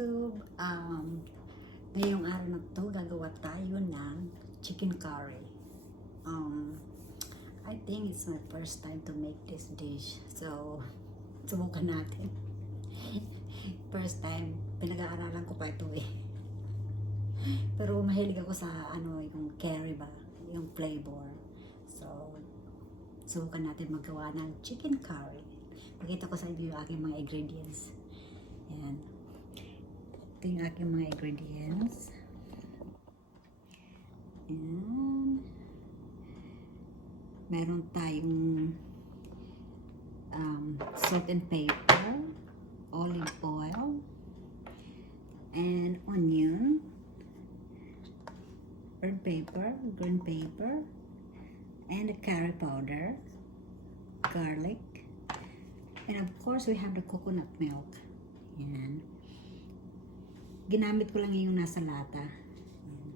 YouTube. Ngayong araw na to, gagawa tayo ng chicken curry. I think it's my first time to make this dish. So, subukan natin. First time, pinag-aaralan ko pa ito eh. Pero mahilig ako sa yung curry ba, yung flavor. So, subukan natin magawa ng chicken curry. Pakita ko sa inyo yung aking mga ingredients. Yan. Ito yung aking mga ingredients. Yan. Meron tayong salt and pepper, olive oil, and onion, red pepper, green pepper, and the curry powder, garlic, and of course we have the coconut milk. Yan. Ginamit ko lang yung nasa lata. Yan.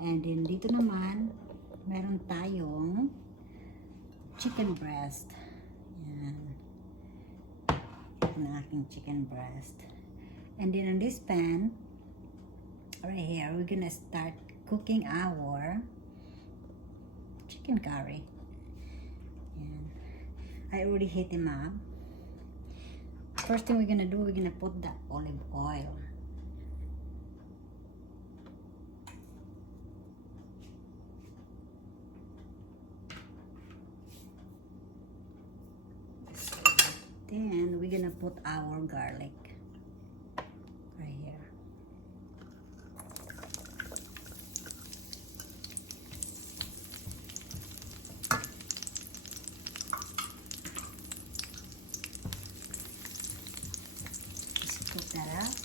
And then dito naman meron tayong chicken breast. Yan. Ito na aking chicken breast. And then on this pan right here, we're gonna start cooking our chicken curry. Yan. I already heat them up. First thing we're gonna do, we're gonna put the olive oil. Then we're gonna put our garlic right here. Just cook that up.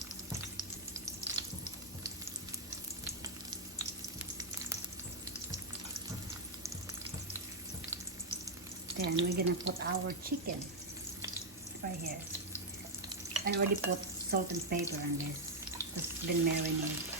Then we're gonna put our chicken right here. I already put salt and pepper on this. It's been marinated.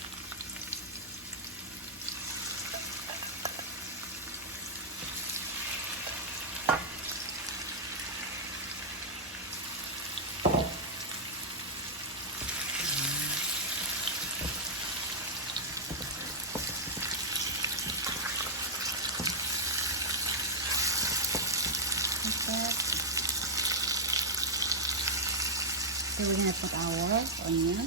So we're gonna put our onion.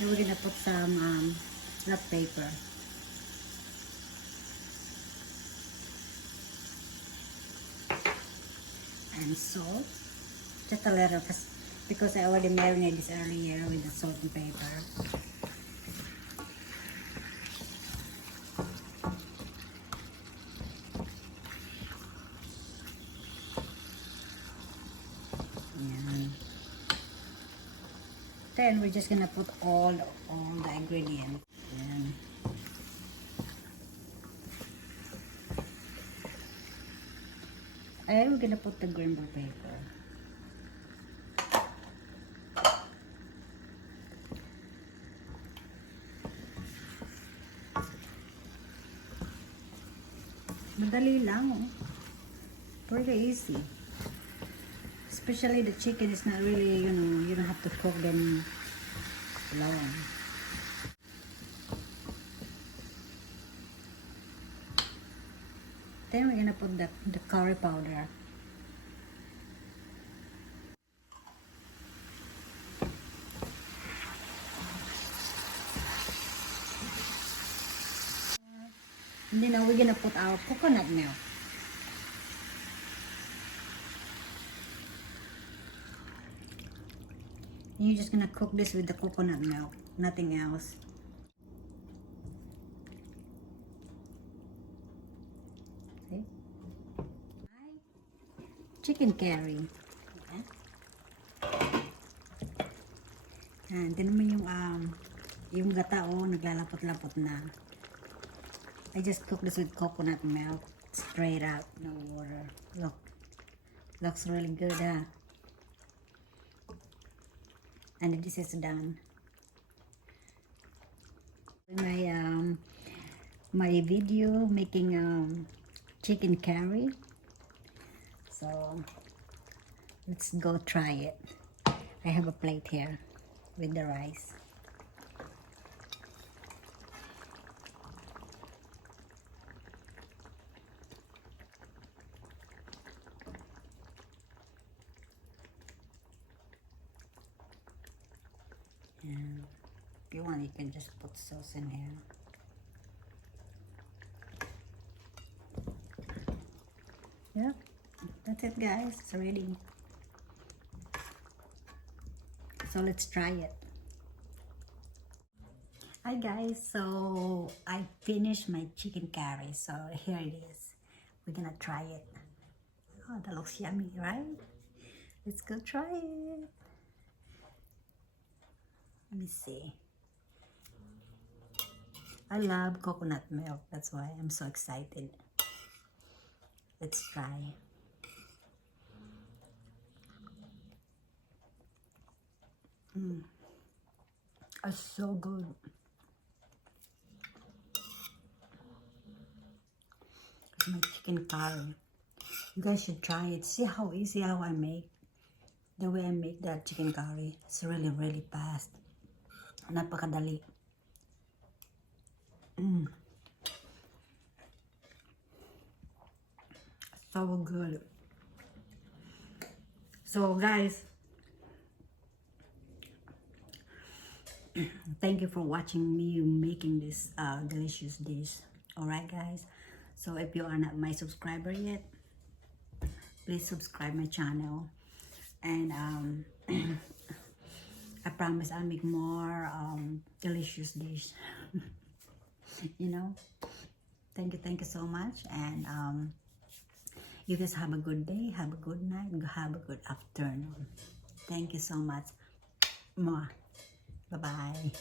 And we're gonna put some black pepper. And salt, just a little, because I already marinated this earlier with the salt and pepper. Yeah. Then we're just gonna put all the ingredients. Yeah. I'm gonna put the green paper. Madali lang, oh. Pretty easy. Especially the chicken is not really, you don't have to cook them long. Then we're gonna put the curry powder. And then now we're gonna put our coconut milk. And you're just gonna cook this with the coconut milk, nothing else. Chicken curry. Okay. And then naman yung gata, oh, naglalapot-lapot na. I just cook this with coconut milk, straight up, no water. Look, Looks really good, huh? And this is done. My video making chicken curry. So let's go try it. I have a plate here with the rice. And if you want, you can just put sauce in here. Yeah, that's it, guys. It's ready. So let's try it. Hi guys, so I finished my chicken curry. So here it is. We're gonna try it. Oh, that looks yummy, right? Let's go try it. Let me see. I love coconut milk. That's why I'm so excited. Let's try. It's so good. It's my chicken curry. You guys should try it. See how easy how I make. The way I make that chicken curry. It's really, really fast. Napakadali. So good. So guys, thank you for watching me making this delicious dish. Alright guys, so if you are not my subscriber yet, please subscribe my channel, and I promise I'll make more delicious dish. You know, thank you so much, and you guys have a good day, have a good night, have a good afternoon. Thank you so much. Mwah. Bye bye.